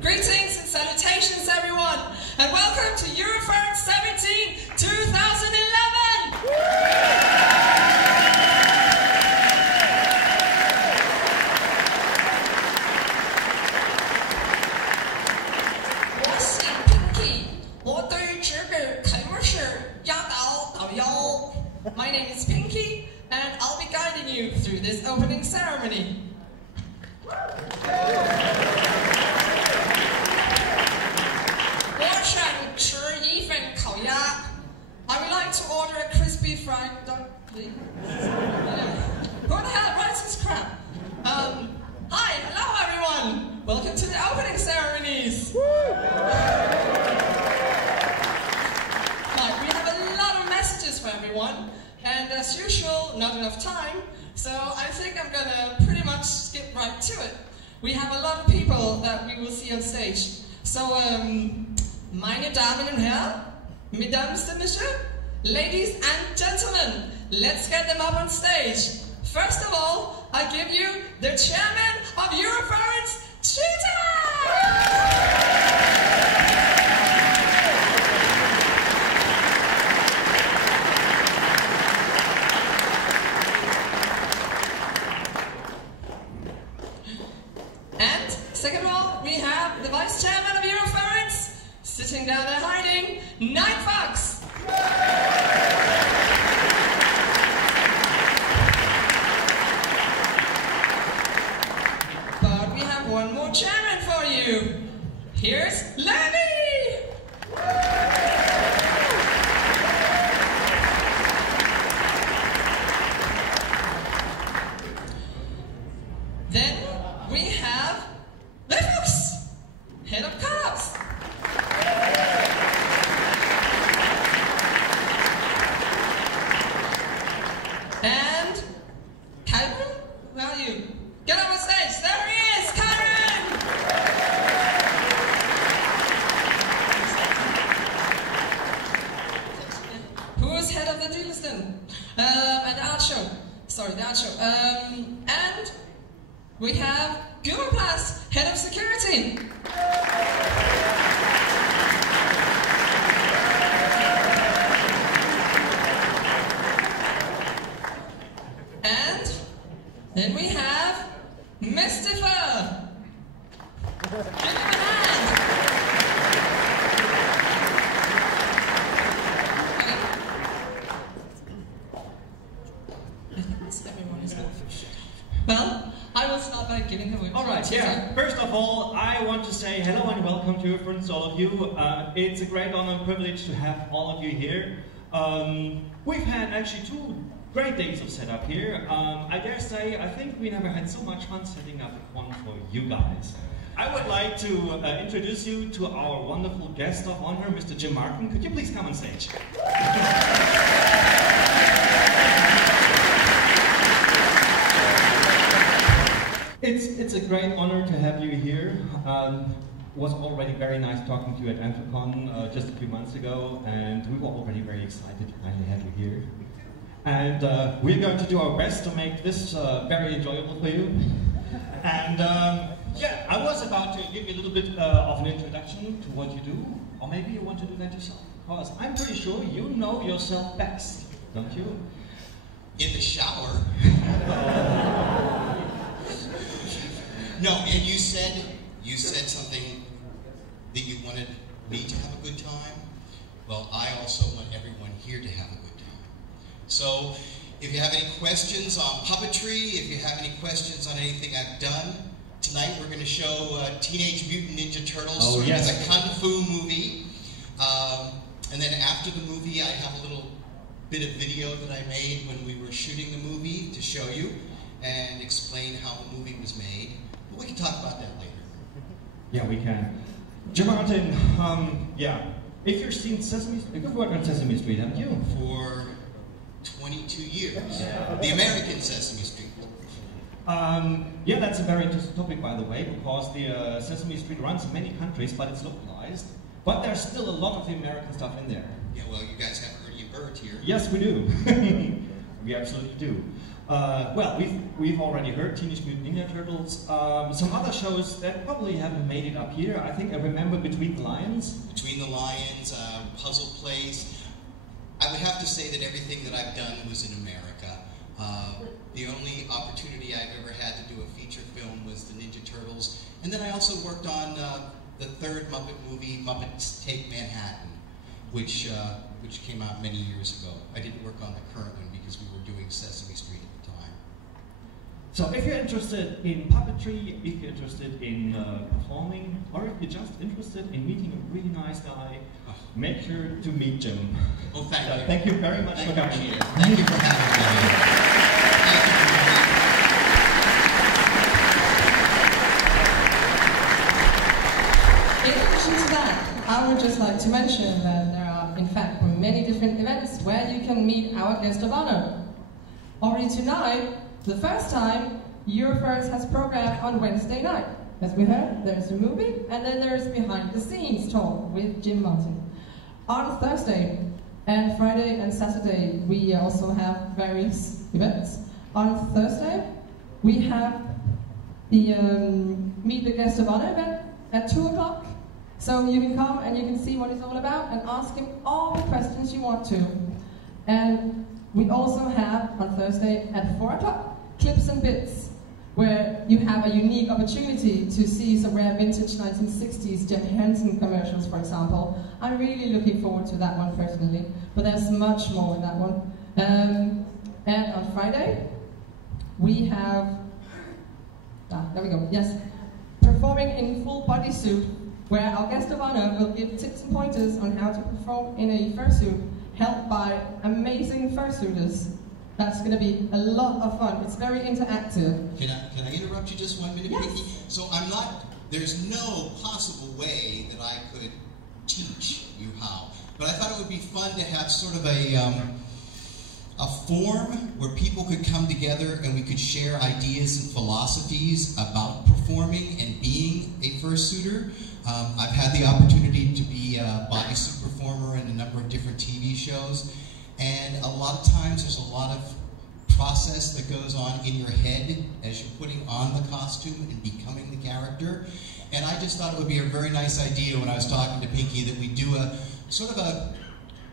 Greetings and salutations, everyone, and welcome to Eurofurence 17 2011! My name is Pinky, and I'll be guiding you through this opening ceremony. I would like to order a crispy fried duck, please. Who the hell writes this crap? Hi, hello everyone! Welcome to the opening ceremonies! Right, we have a lot of messages for everyone, and as usual, not enough time, so I think I'm gonna pretty much skip right to it. We have a lot of people that we will see on stage. So, meine Damen und Herren, Mesdames et Messieurs, ladies and gentlemen, let's get them up on stage. First of all, I give you the chairman of Eurofurence, And second of all, we have the vice chairman of Eurofurence, sitting down there hiding, Night Fox. But we have one more chairman for you. Here's Lenny. Then we have Lefux, head of cops. And Kyron, where are you? Get up on stage. There he is, Kyron. Who is head of the Dealston? And the art show. Sorry, the art show. And we have Gumerplast, head of security. And then we have Mystifer. Give him a hand. I think that's everyone, isn't it? Well, I will start by giving away. Alright, yeah. First of all, I want to say hello and welcome to Eurofurence, all of you. It's a great honor and privilege to have all of you here. We've had actually 2 great days of setup here. I dare say, I think we never had so much fun setting up one for you guys. I would like to introduce you to our wonderful guest of honor, Mr. Jim Martin. Could you please come on stage? It's a great honor to have you here. Was already very nice talking to you at Anthrocon just a few months ago, and we were already very excited to finally have you here. And we're going to do our best to make this very enjoyable for you. And yeah, I was about to give you a little bit of an introduction to what you do, or maybe you want to do that yourself, because I'm pretty sure you know yourself best, don't you? In the shower. No, and you said something that you wanted me to have a good time. Well, I also want everyone here to have a good time. So, if you have any questions on puppetry, if you have any questions on anything I've done, tonight we're going to show Teenage Mutant Ninja Turtles, sort of as a kung fu movie. And then after the movie, I have a little bit of video that I made when we were shooting the movie to show you and explain how the movie was made. But we can talk about that later. Yeah, we can. Jim Martin, yeah, if you've seen you've worked on Sesame Street, haven't you? For 22 years. The American Sesame Street. Yeah, that's a very interesting topic, by the way, because the Sesame Street runs in many countries, but it's localized. But there's still a lot of the American stuff in there. Yeah, well, you guys have Ernie and Bert here. Yes, we do. We absolutely do. Well, we've already heard Teenage Mutant Ninja Turtles. Some other shows that probably haven't made it up here. I think I remember Between the Lions. Between the Lions, Puzzle Place. I would have to say that everything that I've done was in America. The only opportunity I've ever had to do a feature film was the Ninja Turtles. And then I also worked on the third Muppet movie, Muppets Take Manhattan, which came out many years ago. I didn't work on the current one because we were doing Sesame Street at the time. So if you're interested in puppetry, if you're interested in performing, or if you're just interested in meeting a really nice guy, make sure to meet Jim. Well, thank you. Thank you very much for coming here. Thank you for having me. In addition to that, I would just like to mention that there are, in fact, many different events where you can meet our guest of honor. Already tonight, the first time, Eurofurence has programmed on Wednesday night. As we heard, there's a movie, and then there's behind the scenes talk with Jim Martin. On Thursday and Friday and Saturday, we also have various events. On Thursday, we have the Meet the Guest of Honor event at 2 o'clock. So you can come and you can see what it's all about and ask him all the questions you want to. And we also have on Thursday at 4 o'clock, Clips and Bits, where you have a unique opportunity to see some rare vintage 1960s Jim Henson commercials, for example. I'm really looking forward to that one personally, but there's much more in that one. And on Friday, we have, there we go, yes, performing in full bodysuit, where our guest of honor will give tips and pointers on how to perform in a fursuit, helped by amazing fursuiters. That's going to be a lot of fun. It's very interactive. Can I interrupt you just 1 minute, Yes. Vicky? So there's no possible way that I could teach you how, but I thought it would be fun to have sort of a forum where people could come together and we could share ideas and philosophies about performing and being a fursuiter. I've had the opportunity to be a bodysuit performer in a number of different TV shows, and a lot of times there's a lot of process that goes on in your head as you're putting on the costume and becoming the character. And I just thought it would be a very nice idea when I was talking to Pinky that we do a sort of a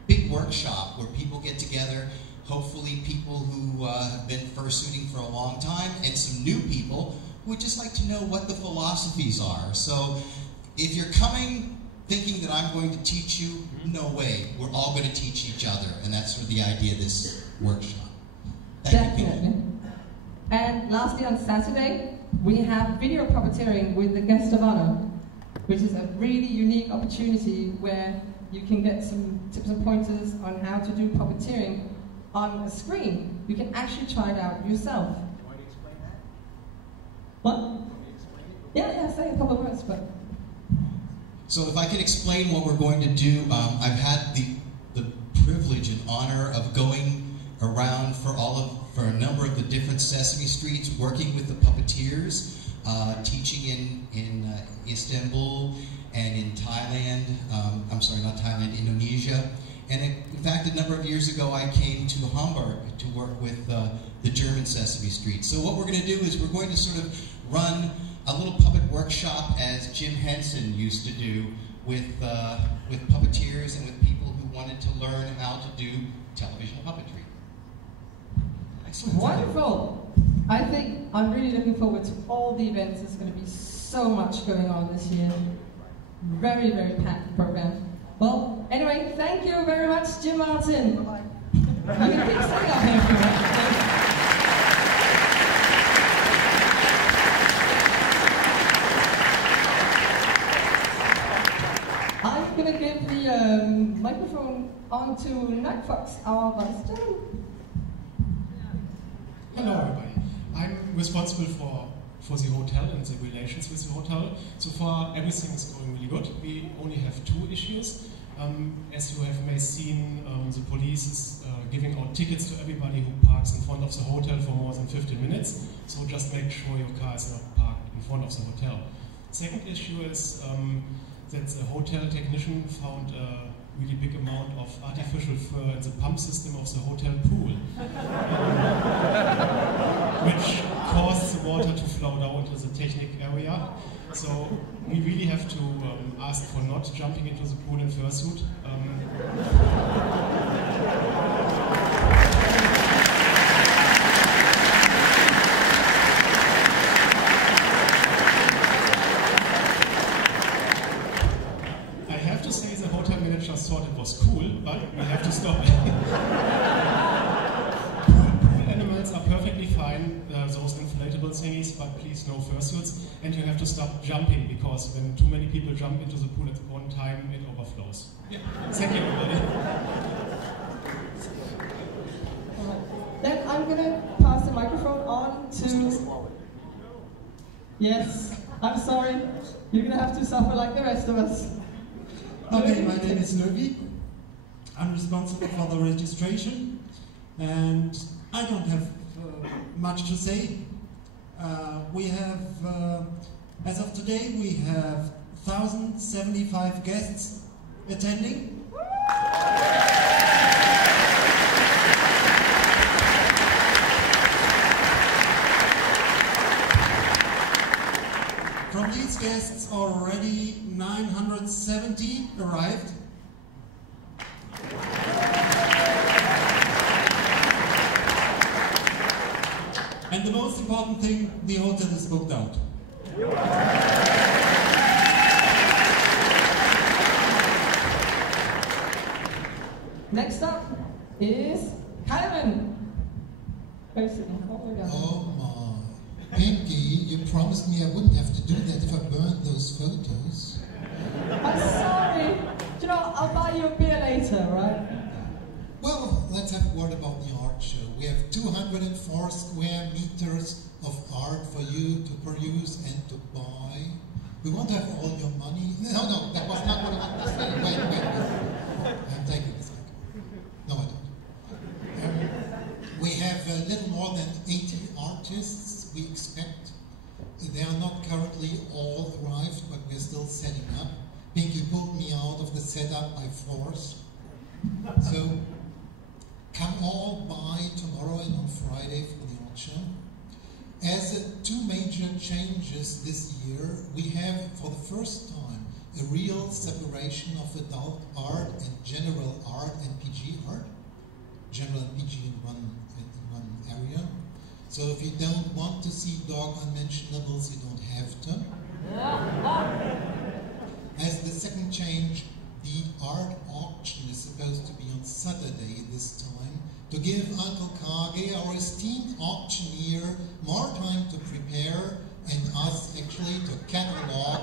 big workshop where people get together, hopefully people who have been fursuiting for a long time, and some new people who would just like to know what the philosophies are. So if you're coming thinking that I'm going to teach you, no way. We're all going to teach each other, and that's sort of the idea of this workshop. Thank you, Definitely. And lastly, on Saturday, we have video puppeteering with the guest of honor, which is a really unique opportunity where you can get some tips and pointers on how to do puppeteering on a screen. You can actually try it out yourself. Want to explain that? What? Want to explain it? Yeah, say a couple of words, but... So if I can explain what we're going to do, I've had the privilege and honor of going around for a number of the different Sesame Streets, working with the puppeteers, teaching in Istanbul and in Thailand, I'm sorry, not Thailand, Indonesia. And in fact, a number of years ago, I came to Hamburg to work with the German Sesame Street. So what we're going to do is we're going to sort of run a little puppet workshop as Jim Henson used to do with puppeteers and with people who wanted to learn how to do television puppetry. Excellent. Wonderful. I think I'm really looking forward to all the events. There's going to be so much going on this year. Very, very packed program. Well, anyway, thank you very much, Jim Martin. Bye-bye. I'm going to keep sitting up here for a while. I'm going to give the microphone on to Night Fox, our vice chairman. Hello everybody. I'm responsible for the hotel and the relations with the hotel. So far everything is going really good. We only have 2 issues. As you have may seen, the police is giving out tickets to everybody who parks in front of the hotel for more than 15 minutes. So just make sure your car is not parked in front of the hotel. Second issue is that the hotel technician found a really big amount of artificial fur in the pump system of the hotel pool, which caused the water to flow down into the technic area. So we really have to ask for not jumping into the pool in fursuit. I have to say the hotel managers thought it was cool, but we have to stop it. Pool animals are perfectly fine, those inflatable thingies, but please no fursuits. And you have to stop jumping, because when too many people jump into the pool at one time, it overflows. Yeah. Thank you, everybody. Then I'm going to pass the microphone on to... Yes, I'm sorry. You're going to have to suffer like the rest of us. Okay, my name is Löwy. I'm responsible for the registration, and I don't have much to say. We have, as of today, we have 1,075 guests attending. From these guests, already 970 arrived. And the most important thing, the hotel is booked out. Next up is Calvin. Oh my. Pinky, you promised me I wouldn't have to do that if I burned those photos. I'm sorry. Do you know, I'll buy you a beer later, right? Well, let's have a word about the art show. We have 204 square meters of art for you to peruse and to buy. We won't have all your money. No, that was not what I wanted to say. Wait. I'm taking this back. No, I don't. We have a little more than 80 artists, we expect. They are not currently all arrived, but we're still setting up. Pinky pulled me out of the setup by force. So, come all by tomorrow and on Friday for the art show. As two major changes this year, we have for the first time a real separation of adult art and general art and PG art. General and PG in one area. So if you don't want to see dog unmentionables, you don't have to. As the second change, the art auction is supposed to be on Saturday this time, to give Uncle Kage, our esteemed auctioneer, more time to prepare and us actually to catalog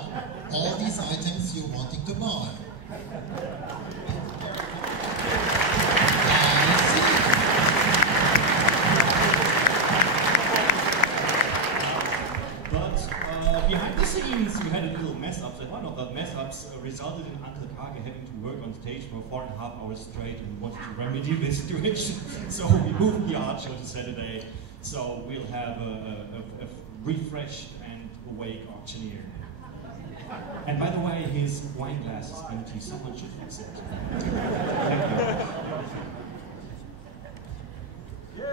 all these items you're wanting to buy. But behind the scenes, we had a little mess up. And one of the mess ups resulted in Uncle Kage having to work on stage for 4.5 hours straight, and we wanted to remedy this situation. So we moved the art show to Saturday. So we'll have a refreshed and awake auctioneer. And by the way, his wine glass is empty. Someone should fix it. Thank you.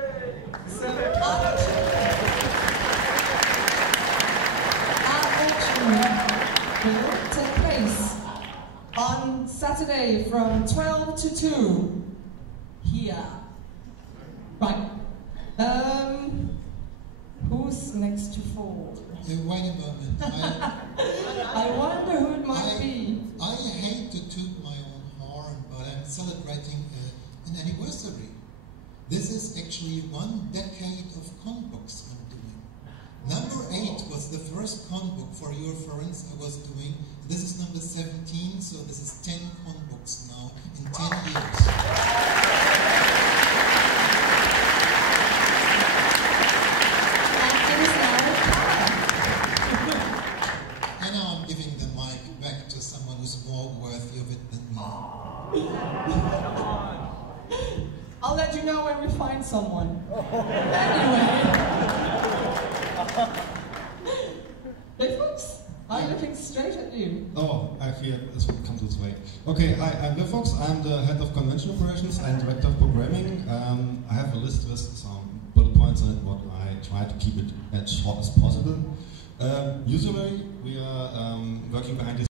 So our auction will take place on Saturday from 12 to 2 here. Right. Who's next to fall? Wait a moment. I wonder who it might be. I hate to toot my own horn, but I'm celebrating an anniversary. This is actually 1 decade of con books I'm doing. Number 8 was the first con book for Eurofurence I was doing. This is number 17, so this is 10 con books now in 10 years. And now I'm giving the mic back to someone who's more worthy of it than me. I'll let you know when we find someone. Anyway. Hey folks, I'm looking straight at you. you. Oh, I fear this will come this way. Okay, hi, I'm Eurofurence. I'm the head of convention operations and director of programming. I have a list with some bullet points on it, but I try to keep it as short as possible. Usually, we are working behind these